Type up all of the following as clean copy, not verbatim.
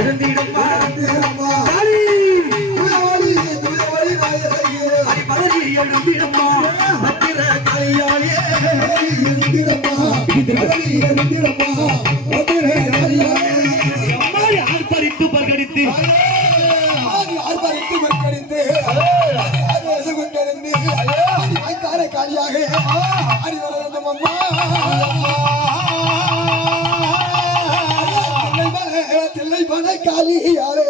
எழுந்திடம்மா காளி பதறி எழுந்திடம்மா பத்திர காளியாயே அம்மா ஆர்ப்பரித்து பர்கடித்து காளியாக தில்லை பல காளியாரே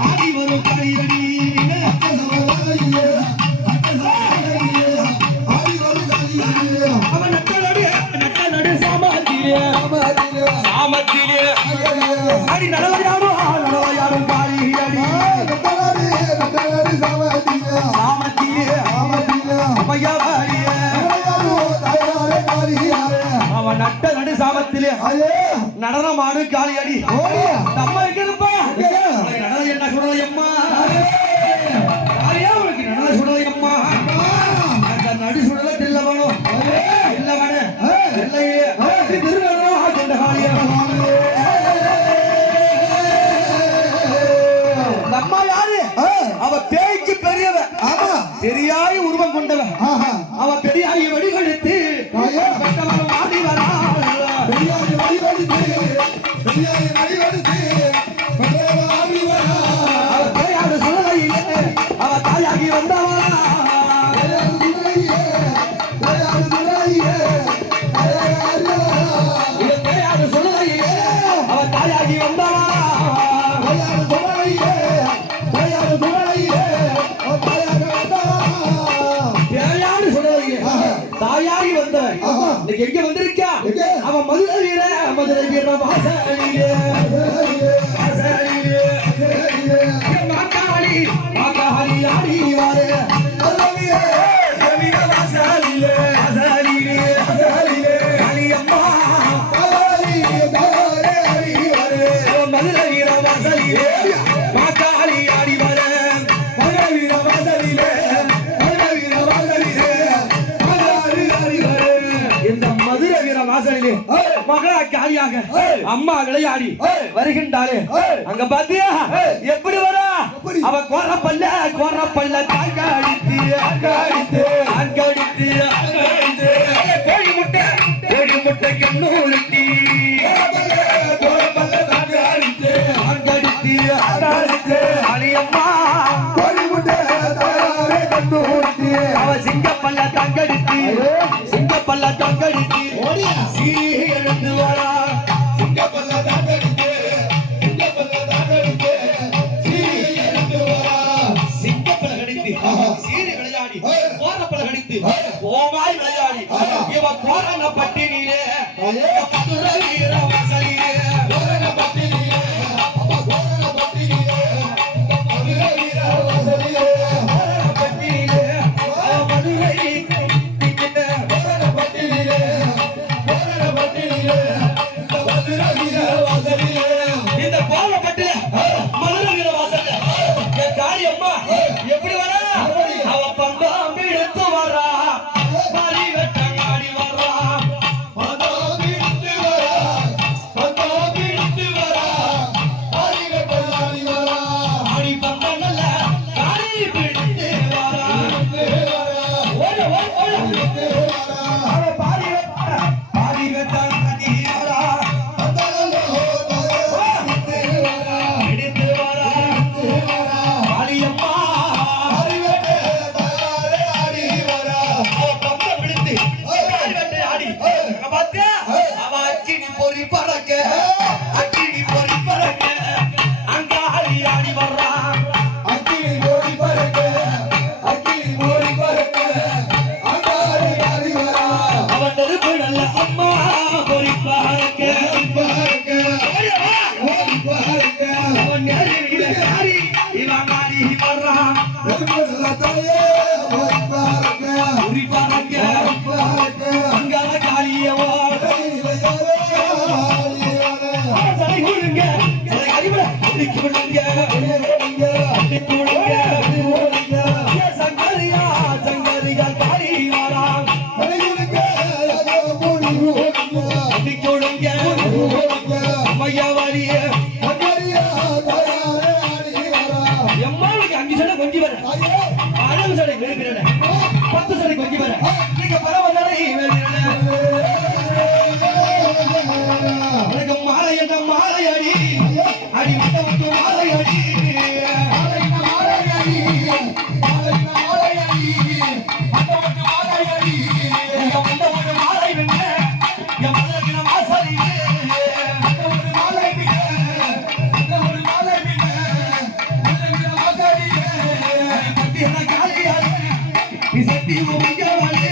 ஆடி வரும் காளி அடி நடவையாடும் நடவையாடும் காளி அடி அவன் நட்ட நடு சாமத்திலே நடனமாடு காளி அடி நம்ம இருப்பா நடனம் என்ன சொல்றது அம்மா உனக்கு நடனம் சொல்றது அம்மா அந்த நடு சுடல தில்லவனோ இல்லவன இல்லையே திருநெல்வேலி கொண்ட காளியா அம்மா யாரு அவ பேய்க்கு பெரியவ பெரியாய் உருவம் கொண்டவன் அவன் பெரியாய் வடிவெடுத்து ஆடி வரா பெரியாடு சுழலையிலே அவ தாயாகி வந்தவா பெரியாடு சுழலையிலே அவ தாயாகி வந்தவா தாயாகி வந்தவன் இன்னைக்கு எங்க வந்திருக்கா அவன் மதுரை வீர வாசலிலே மாக்காளி மாக்காளி ஆடி வாரே வாசலிலே அம்மா மதுரை வீர வாசலிலே மாக்காளி ஆடி வாரே மதுரை வீர வாசலிலே இந்த மதுரை வீர வாசலிலே மகளா காளியாக அம்மா விளையாடி வருகின்றாளே அங்க பாத்தியா எப்படி வரா அவ கோரப்பல்ல தாங்கடித்து கோழி முட்டை கண்ணூருத்தி அழியம்மா கோழி முட்டை அவ சிங்கப்பல்ல தங்கடித்து சீரி எழுந்து வரா சிங்கப்பல்ல தங்கடித்து சிங்கப்பல்ல கடித்து சீரி விளையாடி கோரப்பல்ல கடித்து கோமாய் விளையாடி இவ கோரண பட்டினிலே மதுரை வீர வாசலிலே கோரண பட்டினிலே மதுரை வீர வாசலிலே இந்த கோலப்பட்டு மதுரை வீர வாசல் காளி அம்மா எப்படி வரா அவ பம்பம் எடுத்து வரா பறி வெட்டங்காடி வரா பாதி வெட்டான் நீ வரா எடுத்து வரா காளியம்மா பொறி பறக்க அக்கினி பொறி பறக்க அங்க ஆடி ஆடி வர்றான் அக்கினி போடி பறக்க அக்கினி போடி பறக்க அங்காடி ஆடி வரா அவன் நெருப்பு நல்ல அம்மா பொறி பறக்க பறக்க பறக்க அவன் நேரில் காரி இவன் மாறி வர்றான் நெருப்புல தாயே போடி பறக்க பொறி பறக்க பறக்க அங்கால காளியவா சலை கொடுங்க சலை அறிவுல அடிக்கு விடுங்க அடிக்கு விடுங்க சங்கரியா சங்கரியா காளி வாரா அடிக்கு விடுங்க மையவாரிய எம்மாவுக்கு 5 சடை கொஞ்சி வர 60 சடை வெளிப்பிரன 10 சடை கொஞ்சி வர நீங்க பரவசடை வெளிப்பிரன உனக்கு மாலை என்ற மாலை அடி அடி விட்ட விட்டு மாலை அடி மாலை வெங்க என் மலருக்கு நான் வாசலி சக்தி உமையவாளே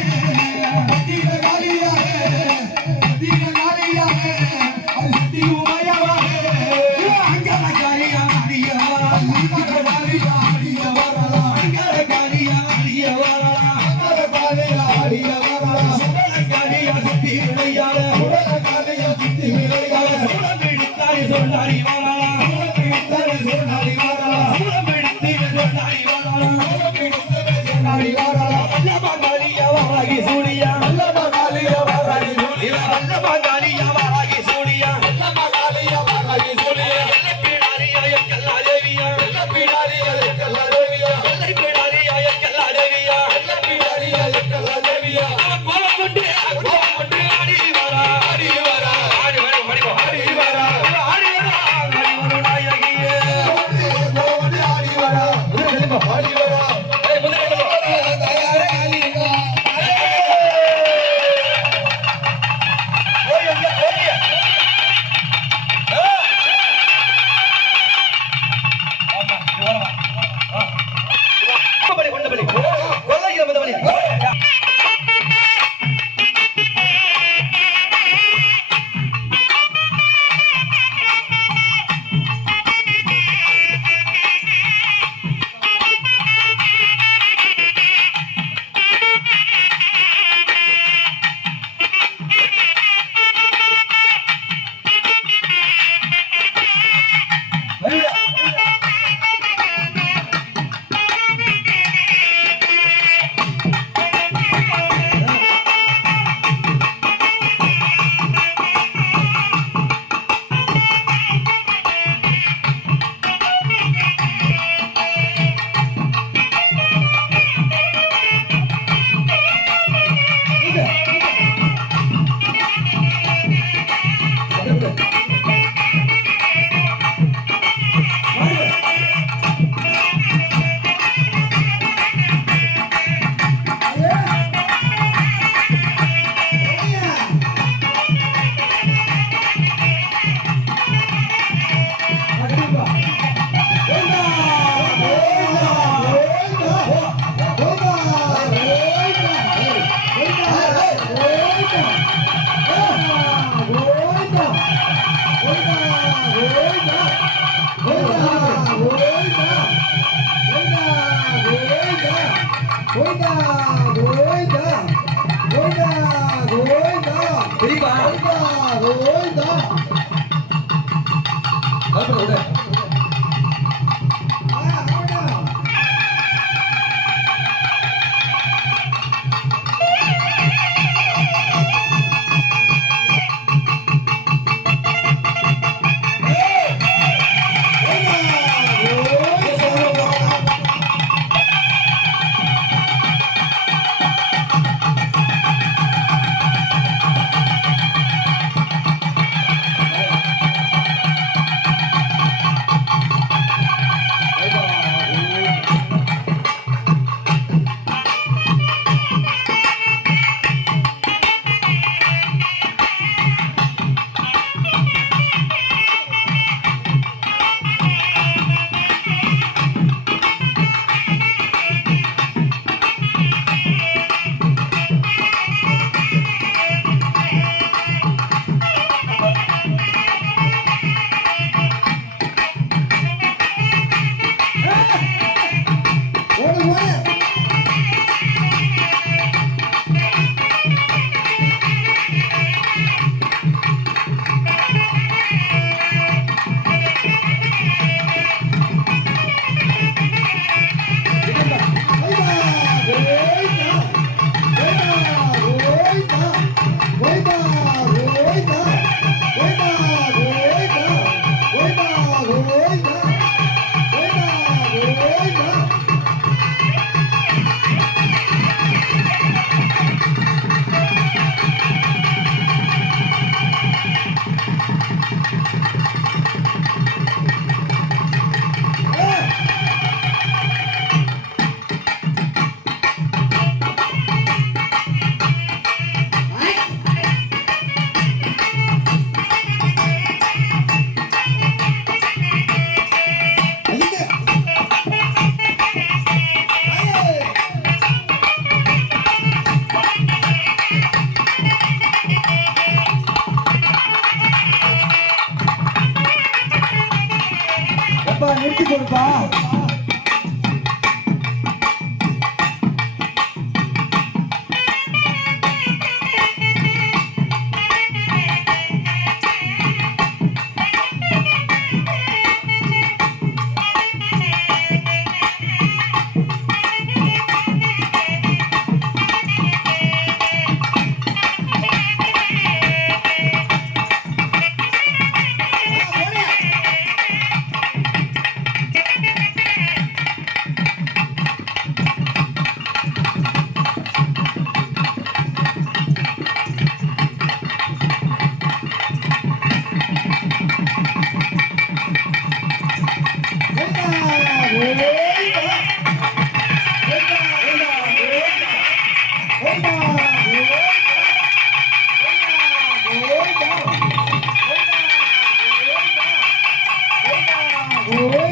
ஓ